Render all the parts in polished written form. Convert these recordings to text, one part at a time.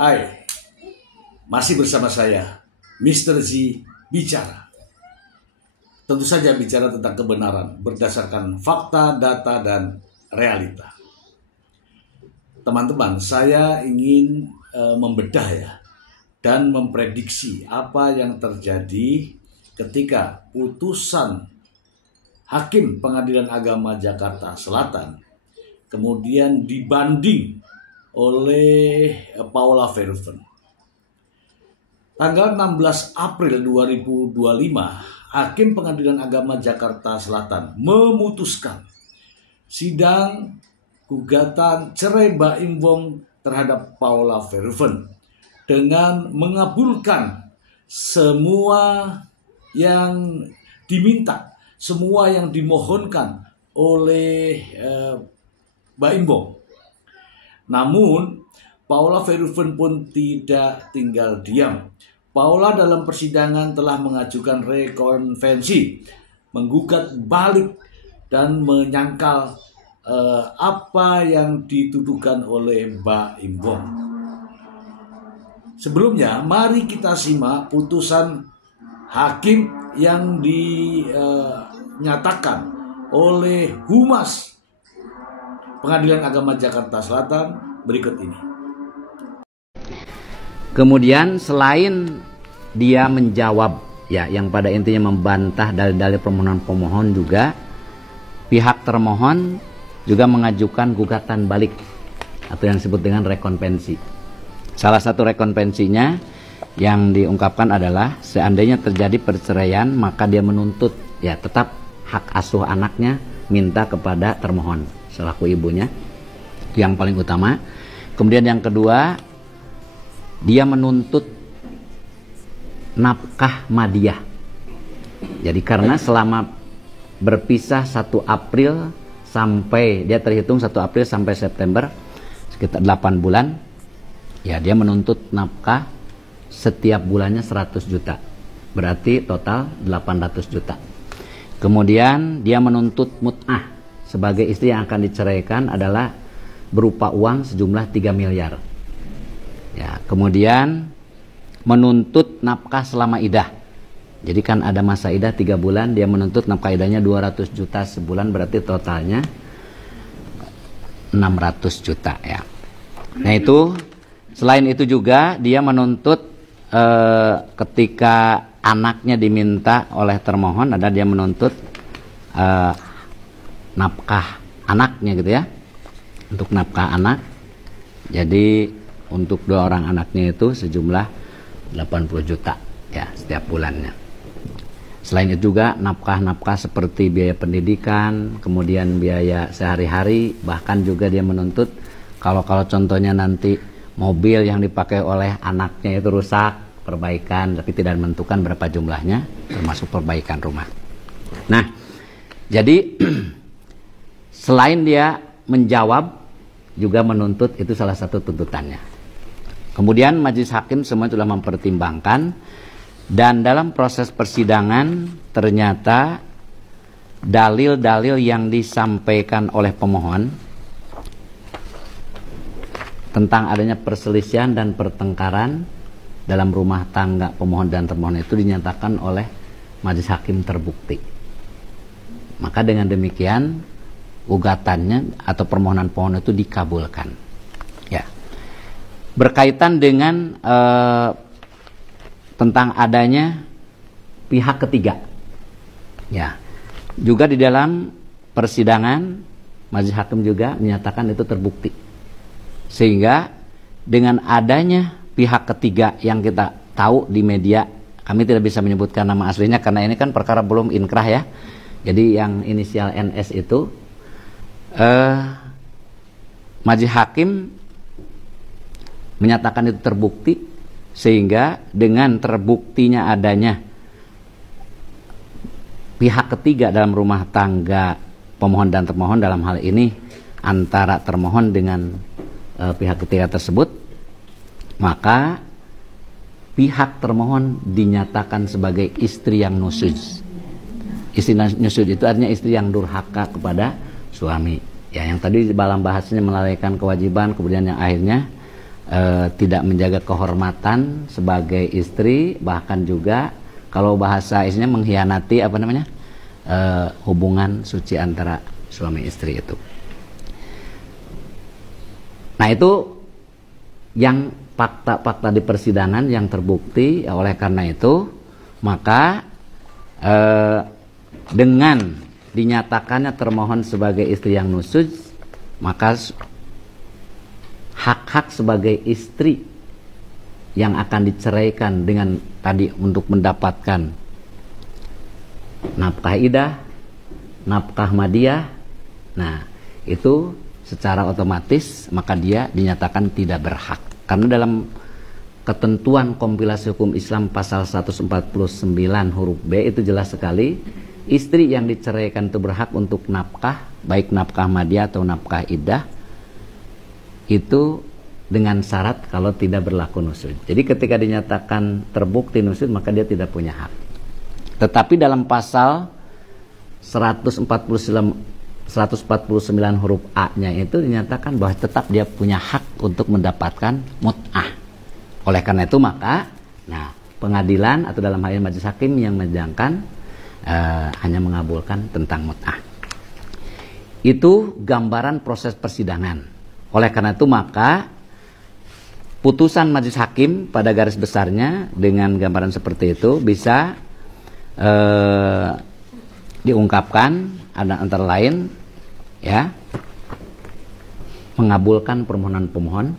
Hai, masih bersama saya, Mr. Z bicara. Tentu saja bicara tentang kebenaran berdasarkan fakta, data, dan realita. Teman-teman, saya ingin membedah ya dan memprediksi apa yang terjadi ketika putusan Hakim Pengadilan Agama Jakarta Selatan kemudian dibanding oleh Paula Verhoeven. Tanggal 16 April 2025, Hakim Pengadilan Agama Jakarta Selatan memutuskan sidang gugatan cerai Baim Wong terhadap Paula Verhoeven dengan mengabulkan semua yang diminta, semua yang dimohonkan oleh Baim Wong. Namun, Paula Verhoeven pun tidak tinggal diam. Paula dalam persidangan telah mengajukan rekonvensi, menggugat balik dan menyangkal apa yang dituduhkan oleh Baim Wong. Sebelumnya, mari kita simak putusan hakim yang dinyatakan oleh Humas Pengadilan Agama Jakarta Selatan berikut ini. Kemudian selain dia menjawab ya yang pada intinya membantah dalil-dalil permohonan pemohon, juga pihak termohon juga mengajukan gugatan balik atau yang disebut dengan rekonvensi. Salah satu rekonvensinya yang diungkapkan adalah seandainya terjadi perceraian maka dia menuntut ya tetap hak asuh anaknya minta kepada termohon selaku ibunya, yang paling utama. Kemudian yang kedua, dia menuntut nafkah madiah. Jadi karena selama berpisah 1 April sampai dia terhitung 1 April sampai September sekitar 8 bulan, ya dia menuntut nafkah setiap bulannya 100 juta. Berarti total 800 juta. Kemudian dia menuntut mut'ah sebagai istri yang akan diceraikan adalah berupa uang sejumlah 3 miliar. Ya, kemudian menuntut nafkah selama idah. Jadi kan ada masa idah 3 bulan, dia menuntut nafkah idahnya 200 juta sebulan, berarti totalnya 600 juta ya. Nah itu, selain itu juga dia menuntut ketika anaknya diminta oleh termohon, ada dia menuntut nafkah anaknya gitu ya, untuk nafkah anak. Jadi untuk 2 orang anaknya itu sejumlah 80 juta ya setiap bulannya. Selain itu juga nafkah-nafkah seperti biaya pendidikan, kemudian biaya sehari-hari, bahkan juga dia menuntut kalau contohnya nanti mobil yang dipakai oleh anaknya itu rusak, perbaikan, tapi tidak menentukan berapa jumlahnya, termasuk perbaikan rumah. Nah, jadi selain dia menjawab, juga menuntut, itu salah satu tuntutannya. Kemudian majelis hakim semua telah mempertimbangkan, dan dalam proses persidangan ternyata dalil-dalil yang disampaikan oleh pemohon tentang adanya perselisihan dan pertengkaran dalam rumah tangga pemohon dan termohon itu dinyatakan oleh majelis hakim terbukti. Maka dengan demikian gugatannya atau permohonan pemohon itu dikabulkan. Ya. Berkaitan dengan tentang adanya pihak ketiga. Ya. Juga di dalam persidangan majelis hakim juga menyatakan itu terbukti. Sehingga dengan adanya pihak ketiga yang kita tahu di media, kami tidak bisa menyebutkan nama aslinya karena ini kan perkara belum inkrah ya. Jadi yang inisial NS itu majelis hakim menyatakan itu terbukti, sehingga dengan terbuktinya adanya pihak ketiga dalam rumah tangga pemohon dan termohon, dalam hal ini antara termohon dengan pihak ketiga tersebut, maka pihak termohon dinyatakan sebagai istri yang nusyuz. Istri nusyuz itu artinya istri yang durhaka kepada suami. Ya, yang tadi dalam bahasanya melalaikan kewajiban, kemudian yang akhirnya tidak menjaga kehormatan sebagai istri, bahkan juga kalau bahasa istrinya mengkhianati hubungan suci antara suami istri itu. Nah, itu yang fakta-fakta di persidangan yang terbukti. Oleh karena itu maka dengan dinyatakannya termohon sebagai istri yang nusuz, maka hak-hak sebagai istri yang akan diceraikan dengan tadi untuk mendapatkan nafkah idah, nafkah madiah, nah itu secara otomatis maka dia dinyatakan tidak berhak. Karena dalam ketentuan kompilasi hukum Islam pasal 149 huruf B itu jelas sekali, istri yang diceraikan itu berhak untuk nafkah, baik nafkah madiah atau nafkah idah, itu dengan syarat kalau tidak berlaku nusuz. Jadi ketika dinyatakan terbukti nusuz maka dia tidak punya hak. Tetapi dalam pasal 149 huruf A-nya itu dinyatakan bahwa tetap dia punya hak untuk mendapatkan mut'ah. Oleh karena itu maka pengadilan atau dalam hal ini majelis hakim yang menjangkan hanya mengabulkan tentang mut'ah. Itu gambaran proses persidangan. Oleh karena itu maka putusan majelis hakim pada garis besarnya dengan gambaran seperti itu bisa diungkapkan antara lain mengabulkan permohonan pemohon,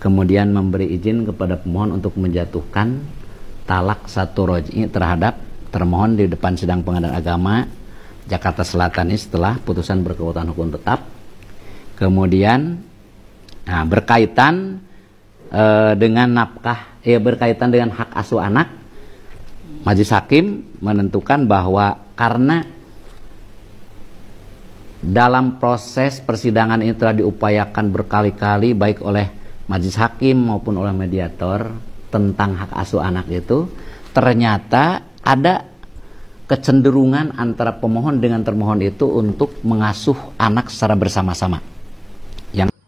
kemudian memberi izin kepada pemohon untuk menjatuhkan talak satu roj'i terhadap termohon di depan sidang pengadilan agama Jakarta Selatan ini setelah putusan berkekuatan hukum tetap. Kemudian berkaitan dengan nafkah, berkaitan dengan hak asuh anak, majelis hakim menentukan bahwa karena dalam proses persidangan ini telah diupayakan berkali-kali baik oleh majelis hakim maupun oleh mediator tentang hak asuh anak itu, ternyata ada kecenderungan antara pemohon dengan termohon itu untuk mengasuh anak secara bersama-sama.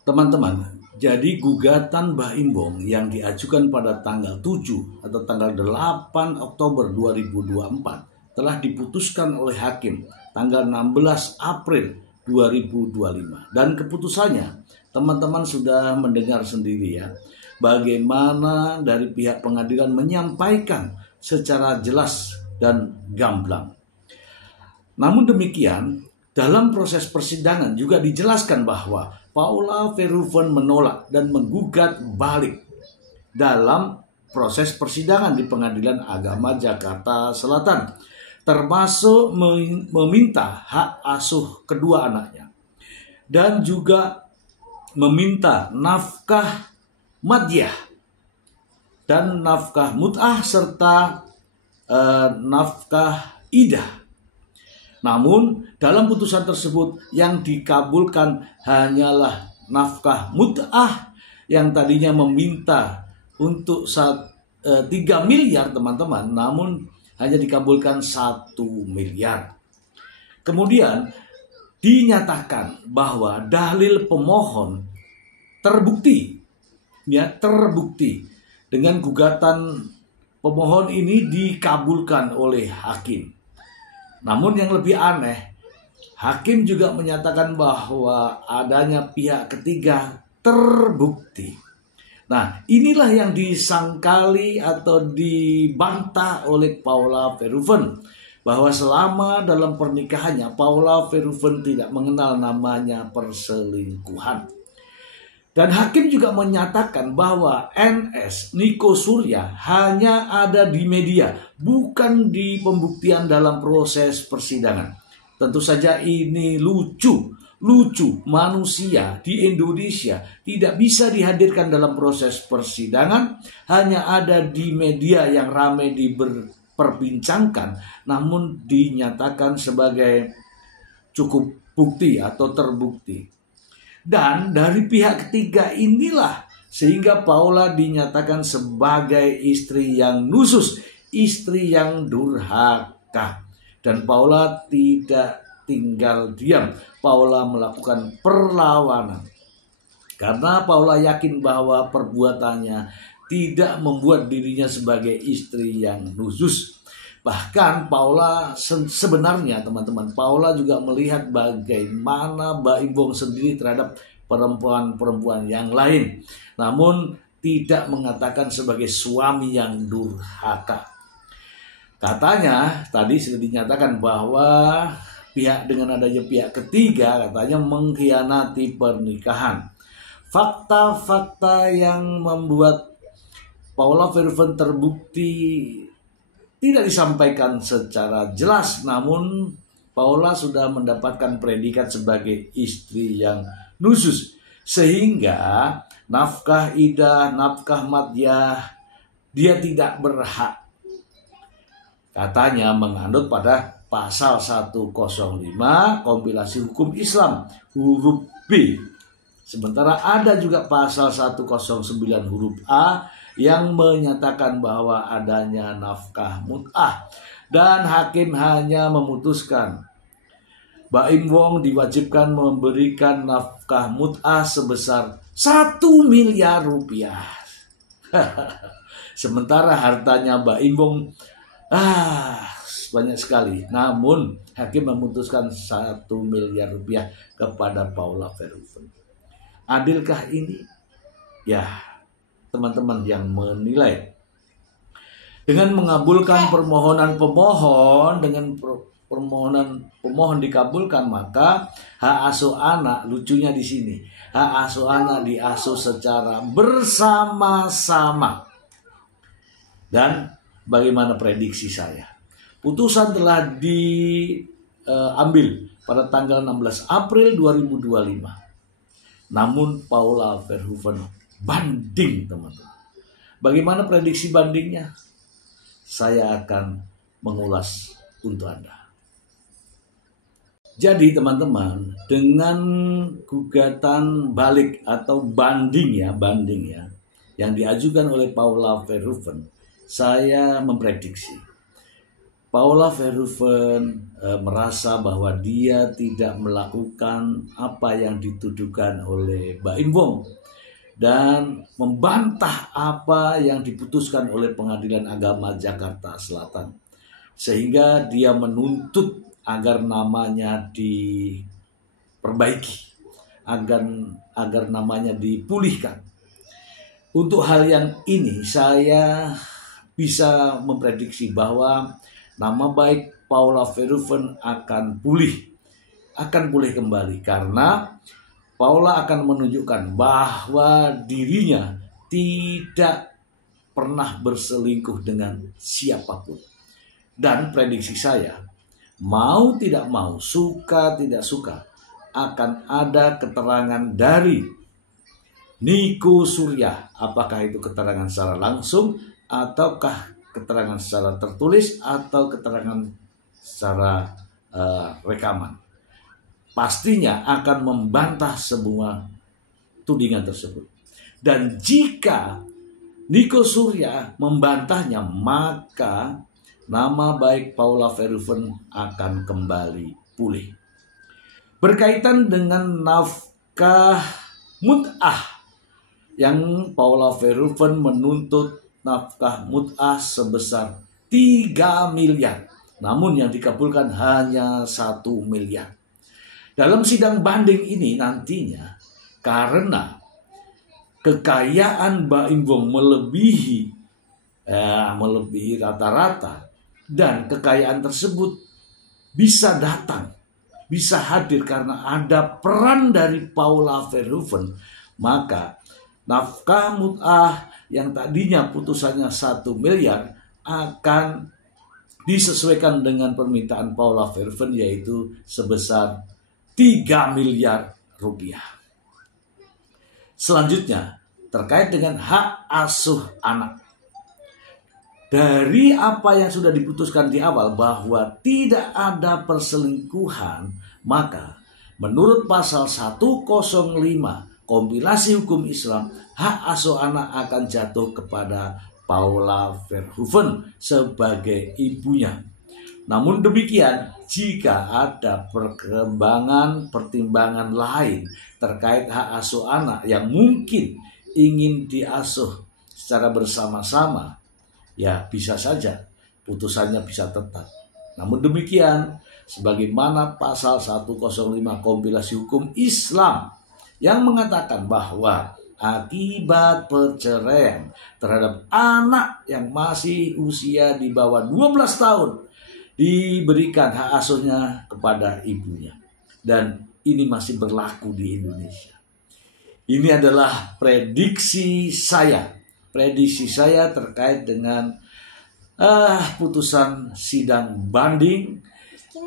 Teman-teman, jadi gugatan Baim Bong yang diajukan pada tanggal 7 atau tanggal 8 Oktober 2024 telah diputuskan oleh hakim tanggal 16 April 2025. Dan keputusannya, teman-teman sudah mendengar sendiri ya, bagaimana dari pihak pengadilan menyampaikan secara jelas dan gamblang. Namun demikian, dalam proses persidangan juga dijelaskan bahwa Paula Verhoeven menolak dan menggugat balik dalam proses persidangan di Pengadilan Agama Jakarta Selatan, termasuk meminta hak asuh kedua anaknya dan juga meminta nafkah madiah dan nafkah mut'ah serta nafkah idah. Namun dalam putusan tersebut yang dikabulkan hanyalah nafkah mut'ah yang tadinya meminta untuk 3 miliar teman-teman, namun hanya dikabulkan 1 miliar. Kemudian dinyatakan bahwa dalil pemohon terbukti dengan gugatan pemohon ini dikabulkan oleh hakim. Namun yang lebih aneh, hakim juga menyatakan bahwa adanya pihak ketiga terbukti. Nah, inilah yang disangkali atau dibantah oleh Paula Verhoeven, bahwa selama dalam pernikahannya Paula Verhoeven tidak mengenal namanya perselingkuhan. Dan hakim juga menyatakan bahwa NS Niko Surya hanya ada di media, bukan di pembuktian dalam proses persidangan. Tentu saja ini lucu manusia di Indonesia tidak bisa dihadirkan dalam proses persidangan, hanya ada di media yang ramai diperbincangkan, namun dinyatakan sebagai cukup bukti atau terbukti. Dan dari pihak ketiga inilah sehingga Paula dinyatakan sebagai istri yang nusus, istri yang durhaka. Dan Paula tidak tinggal diam. Paula melakukan perlawanan. Karena Paula yakin bahwa perbuatannya tidak membuat dirinya sebagai istri yang nusyus. Bahkan Paula sebenarnya teman-teman, Paula juga melihat bagaimana Mbak Imbong sendiri terhadap perempuan-perempuan yang lain. Namun tidak mengatakan sebagai suami yang durhaka. Katanya tadi sudah dinyatakan bahwa dengan adanya pihak ketiga katanya mengkhianati pernikahan. Fakta-fakta yang membuat Paula Verhoeven terbukti tidak disampaikan secara jelas, namun Paula sudah mendapatkan predikat sebagai istri yang nusyus, sehingga nafkah idah, nafkah madyah dia tidak berhak. Katanya menganut pada pasal 105 kompilasi hukum Islam huruf B. Sementara ada juga pasal 109 huruf A yang menyatakan bahwa adanya nafkah mut'ah, dan hakim hanya memutuskan Mbak Imbong diwajibkan memberikan nafkah mut'ah sebesar 1 miliar rupiah. Sementara hartanya Mbak Imbong banyak sekali. Namun hakim memutuskan 1 miliar rupiah kepada Paula Verhoeven. Adilkah ini? Ya, teman-teman yang menilai. Dengan mengabulkan permohonan pemohon, dengan permohonan pemohon dikabulkan, maka hak asuh anak, lucunya di sini, hak asuh anak diasuh secara bersama-sama. Dan bagaimana prediksi saya? Putusan telah diambil pada tanggal 16 April 2025. Namun Paula Verhoeven banding, teman-teman. Bagaimana prediksi bandingnya? Saya akan mengulas untuk Anda. Jadi teman-teman, dengan gugatan balik atau banding ya, yang diajukan oleh Paula Verhoeven, saya memprediksi Paula Verhoeven merasa bahwa dia tidak melakukan apa yang dituduhkan oleh Mbak Imbong dan membantah apa yang diputuskan oleh Pengadilan Agama Jakarta Selatan, sehingga dia menuntut agar namanya diperbaiki, agar namanya dipulihkan. Untuk hal yang ini saya bisa memprediksi bahwa nama baik Paula Verhoeven akan pulih kembali, karena Paula akan menunjukkan bahwa dirinya tidak pernah berselingkuh dengan siapapun. Dan prediksi saya, mau tidak mau, suka tidak suka, akan ada keterangan dari Niko Surya, apakah itu keterangan secara langsung ataukah keterangan secara tertulis atau keterangan secara rekaman. Pastinya akan membantah semua tudingan tersebut. Dan jika Niko Surya membantahnya, maka nama baik Paula Verhoeven akan kembali pulih. Berkaitan dengan nafkah mut'ah, yang Paula Verhoeven menuntut nafkah mut'ah sebesar 3 miliar. Namun yang dikabulkan hanya 1 miliar. Dalam sidang banding ini nantinya, karena kekayaan Mbak Imbong melebihi rata-rata, dan kekayaan tersebut bisa hadir karena ada peran dari Paula Verhoeven, maka nafkah mut'ah yang tadinya putusannya 1 miliar akan disesuaikan dengan permintaan Paula Verhoeven, yaitu sebesar 3 miliar rupiah. Selanjutnya, terkait dengan hak asuh anak. Dari apa yang sudah diputuskan di awal bahwa tidak ada perselingkuhan, maka menurut pasal 105 kompilasi hukum Islam, hak asuh anak akan jatuh kepada Paula Verhoeven sebagai ibunya. Namun demikian, jika ada pertimbangan lain terkait hak asuh anak yang mungkin ingin diasuh secara bersama-sama, ya bisa saja putusannya bisa tetap. Namun demikian, sebagaimana pasal 105 Kompilasi Hukum Islam yang mengatakan bahwa akibat perceraian terhadap anak yang masih usia di bawah 12 tahun diberikan hak asuhnya kepada ibunya. Dan ini masih berlaku di Indonesia. Ini adalah prediksi saya terkait dengan putusan sidang banding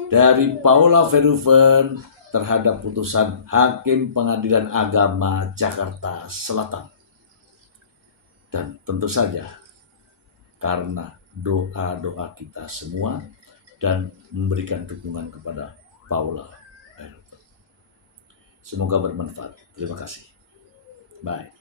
dari Paula Verhoeven terhadap putusan Hakim Pengadilan Agama Jakarta Selatan. Dan tentu saja karena doa-doa kita semua dan memberikan dukungan kepada Paula Verhoeven. Semoga bermanfaat. Terima kasih. Bye.